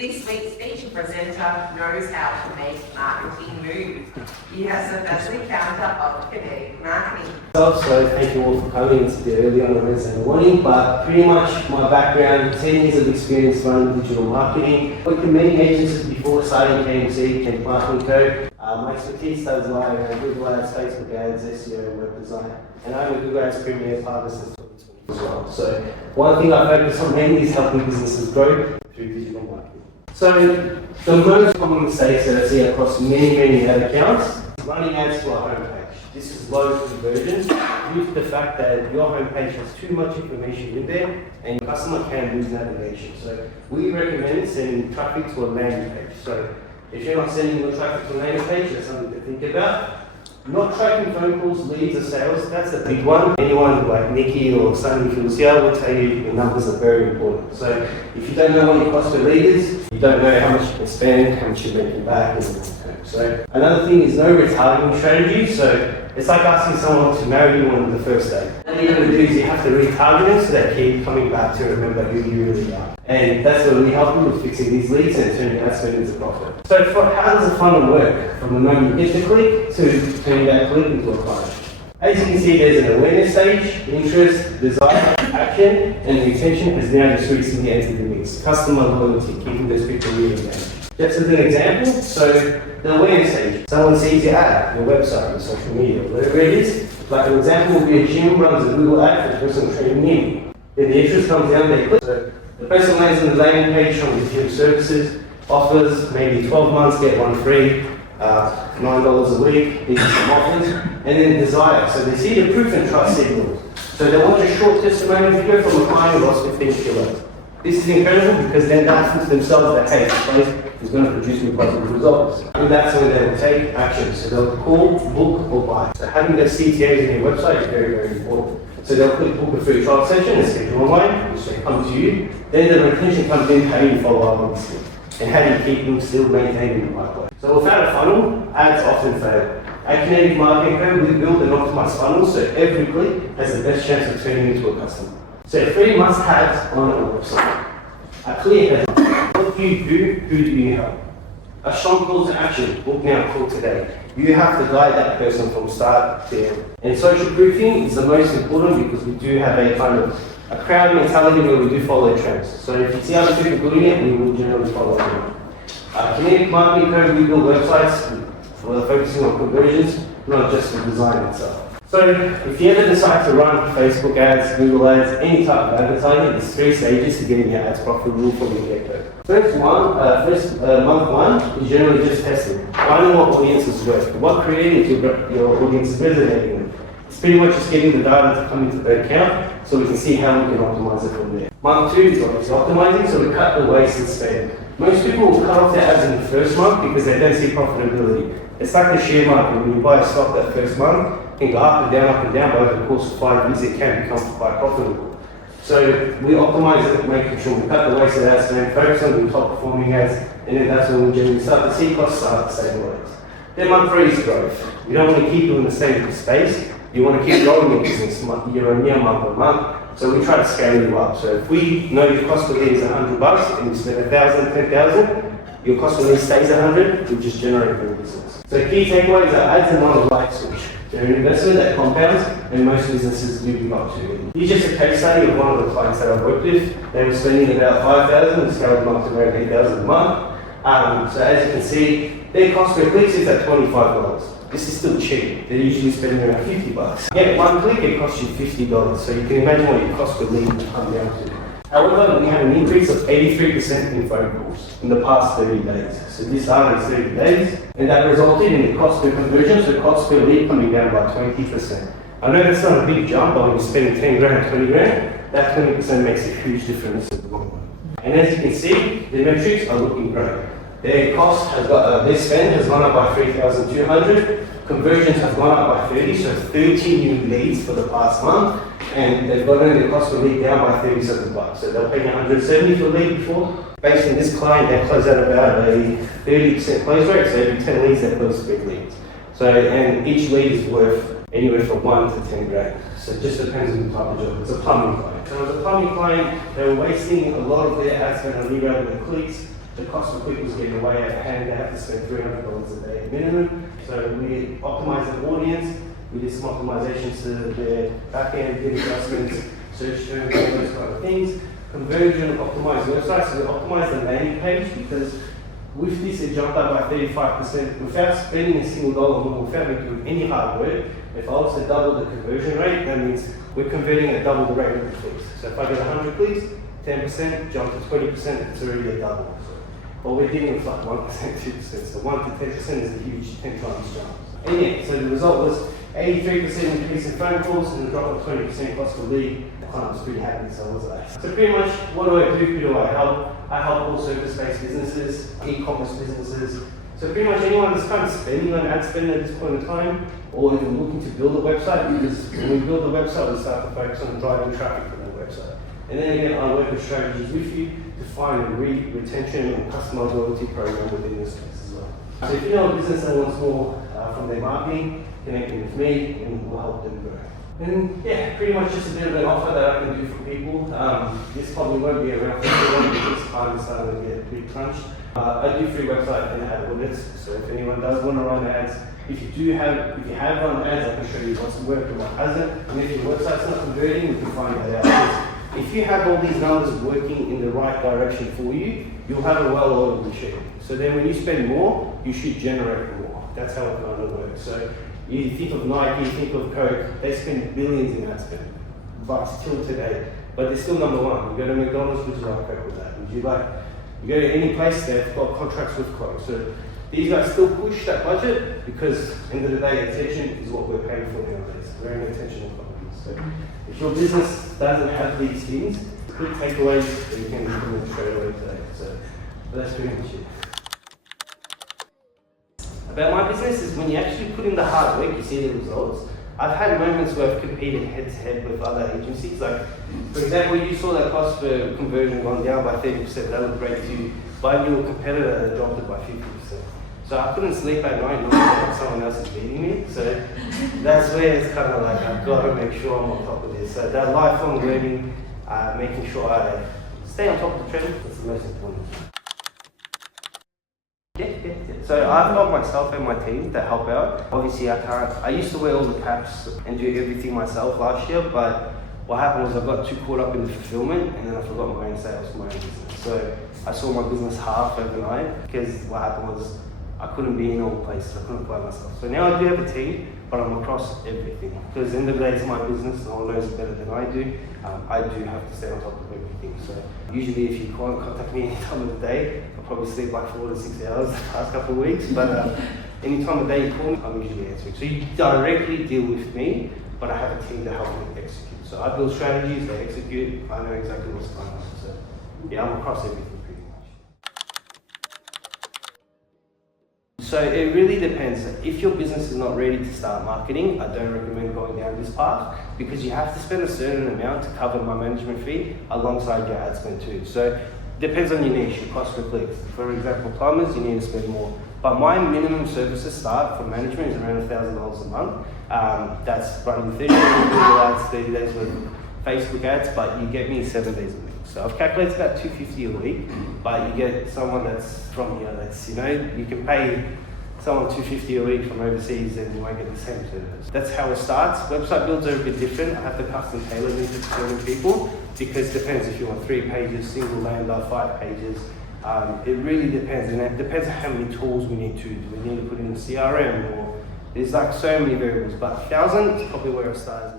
This week's featured presenter knows how to make marketing move. He has the first founder of Kinetic Marketing. So thank you all for coming. It's a bit early on a Wednesday morning, but pretty much my background, 10 years of experience running digital marketing. Worked in many agencies before starting KMC, Kinetic Marketing Co. My expertise does lie around Google Ads, Facebook Ads, SEO, web design, and I'm a Google Ads Premier partner since 2020 as well. So one thing I focus on mainly is helping businesses grow through digital marketing. So the most common mistakes that I see across many ad accounts is running ads to our homepage. This is low conversion due to the fact that your homepage has too much information in there and your customer can lose navigation. So we recommend sending traffic to a landing page. So if you're not sending your traffic to a landing page, that's something to think about. Not tracking phone calls, leads or sales, that's a big one. Anyone like Nikki or Sunny Felicia will tell you the numbers are very important. So if you don't know what your cost per lead is, you don't know how much you can spend, how much you're making back. So another thing is no retargeting strategy. So it's like asking someone to marry you on the first date. What you're going to do is you have to retarget them so they keep coming back to remember who you really are. And that's what we help you with, fixing these leads and turning ad spend into profit. So how does a funnel work? From the moment you get the click to turning that click into a client. As you can see, there's an awareness stage, interest, desire, action, and retention has now just recently entered the mix. Customer loyalty, keeping those people really engaged. Just as an example, so the awareness stage. Someone sees your ad, your website, your social media, whatever it is. Like an example would be a gym runs a Google ad for the person training in. Then the interest comes down, they click. So the person lands on the landing page showing the gym services, offers maybe 12 months, get one free, $9 a week, these are some offers, and then desire. So they see the proof and trust signals. So they watch a short testimonial video from a client who lost 15 kilos. This is incredible because then that puts themselves that, hey, this place is going to produce me positive results. And that's when they will take action. So they'll call, book, or buy. So having the CTAs in your website is very important. So they'll click book a free trial session and schedule online, which they come to you. Then the retention comes in, how do you follow up on this thing? And how do you keep them still maintaining the right way? So without a funnel, ads often fail. At Kinetic Marketing Co, we build an optimized funnel so every click has the best chance of turning into a customer. So 3 must-haves on a website. A clear headline. What do you do? Who do you help? A strong call to action. Book now, call today. You have to guide that person from start to end. And social proofing is the most important because we do have a kind of a crowd mentality where we do follow trends. So if you see other people doing it, we will generally follow them. Kinetic Marketing Co, we build websites for focusing on conversions, not just the design itself. So if you ever decide to run Facebook ads, Google ads, any type of advertising, there's 3 stages to getting your ads profitable from the get-go. Month one is generally just testing, finding what audiences work, what creative your audience is resonating with. It's pretty much just getting the data to come into the account so we can see how we can optimize it from there. Month 2 is obviously optimizing, so we cut the waste and spend. Most people will cut off their ads in the first month because they don't see profitability. It's like the share market. When you buy a stock that first month, it can go up and down, but over the course of 5 years, it can become quite profitable. So we optimize it, making sure we cut the wasted ad spend, focus on the top performing ads, and then that's when we generally start to see costs start to stabilize. Then month 3 is growth. You don't want to keep them in the same space. You want to keep growing your business year on year, month on month. So we try to scale you up. So if we know your cost per lead is $100 and you spend $1,000, $10,000, your cost per lead stays $100, we just generate more business. So key takeaways are ads are not a light switch. They're an investment that compounds, and most businesses do give up to it. Here's just a case study of one of the clients that I've worked with. They were spending about $5,000 and scaled them up to around $8,000 a month. So as you can see, their cost per click is at $25. This is still cheap. They're usually spending around $50. Yeah, one click it costs you $50. So you can imagine what your cost per lead will come down to. However, we had an increase of 83% in phone calls in the past 30 days. So this started 30 days, and that resulted in the cost per conversion, so cost per lead coming down by 20%. I know that's not a big jump, but when you're spending 10 grand, 20 grand, that 20% makes a huge difference in the long run. And as you can see, the metrics are looking great. Their cost has their spend has gone up by 3,200. Conversions have gone up by 30, so 30 new leads for the past month, and they've gotten their cost per lead down by $37. So they'll pay $170 for a lead before. Based on this client, they close out about a 30% close rate, so every 10 leads they close 3 leads. So, and each lead is worth anywhere from 1 to 10 grand. So it just depends on the type of job. It's a plumbing client. So as a plumbing client, they were wasting a lot of their ad spend on rerouting their clicks, the cost of click was getting way out of hand. They have to spend $300 a day minimum. So we optimized the audience. We did some optimizations to their backend, did adjustments, search terms, all those kind of things. Conversion, optimized websites. So we optimized the landing page because with this it jumped up by 35% without spending a single dollar more, without me doing any hard work. If I was to double the conversion rate, that means we're converting at double the rate of the clicks. So if I get 100 clicks, 10% jump to 20%, it's already a double. So what we're dealing with like 1%, 2%. So 1 to 10% is a huge 10 times jump. And yeah, so the result was 83% increase in phone calls and a drop of 20% cost per lead. I was pretty happy, so was I. So pretty much, what do I do? Who do I help? I help all service-based businesses, e-commerce businesses. So pretty much anyone that's kind of spending on ad spend at this point in time, or even looking to build a website, because when we build a website, we start to focus on driving traffic to that website. And then again, I work with strategies with you to find a retention and customer loyalty program within this space as well. So if you know a business that wants more from their marketing, connect with me and we'll help them grow. And yeah, pretty much just a bit of an offer that I can do for people. This probably won't be around for too long because time is starting to get pretty crunched. I do free website and ad audits, so if anyone does want to run ads, if you have run ads, I can show you what's worked and what hasn't. And if your website's not converting, we can find that out. If you have all these numbers working in the right direction for you, you'll have a well-oiled machine. So then when you spend more, you should generate more. That's how it kind of works. So you think of Nike, you think of Coke, they spend billions in ad spend, but till today. But they're still number one. You go to McDonald's, would you like Coke with that? Would you like, you go to any place, they've got contracts with Coke. So these guys still push that budget because at the end of the day, attention is what we're paying for nowadays. We're an attention economy. So if your business doesn't have these things, quick takeaways that you can implement straight away today. So that's pretty much it. About my business is when you actually put in the hard work, you see the results. I've had moments where I've competed head-to-head with other agencies. Like, for example, you saw that cost per conversion gone down by 30%. That looked great to you. But I knew a competitor that dropped it by 50%. So I couldn't sleep at night knowing that someone else is beating me. So that's where it's kind of like, I've got to make sure I'm on top of this. So that lifelong learning, making sure I stay on top of the trend, that's the most important. Yeah. So I've got myself and my team to help out. Obviously I used to wear all the caps and do everything myself last year, but what happened was I got too caught up in the fulfillment and then I forgot my own sales for my own business. So I saw my business half overnight because what happened was I couldn't be in all places, I couldn't apply myself. So now I do have a team, but I'm across everything. Because at the end of the day, it's my business, no one knows it better than I do. I do have to stay on top of everything. So usually if you can't contact me any time of the day, I'll probably sleep like 4 to 6 hours the past couple of weeks. But any time of the day you call me, I'm usually answering. So you directly deal with me, but I have a team to help me execute. So I build strategies, they execute, I know exactly what's going on. So yeah, I'm across everything. So it really depends. If your business is not ready to start marketing, I don't recommend going down this path because you have to spend a certain amount to cover my management fee alongside your ad spend too. So it depends on your niche, your cost per click. For example, plumbers, you need to spend more. But my minimum services start for management is around $1,000 a month. That's running 30 days of Google ads, 30 days of Facebook ads, but you get me 7 days a week. So I've calculated about $250 a week, but you get someone that's from here, that's, you know, you can pay someone $250 a week from overseas and you won't get the same service. That's how it starts. Website builds are a bit different. I have to custom tailor them to certain people because it depends if you want 3 pages, single lander, 5 pages. It really depends, and it depends on how many tools we need to do. We need to put in CRM, or there's like so many variables, but 1,000 is probably where it starts.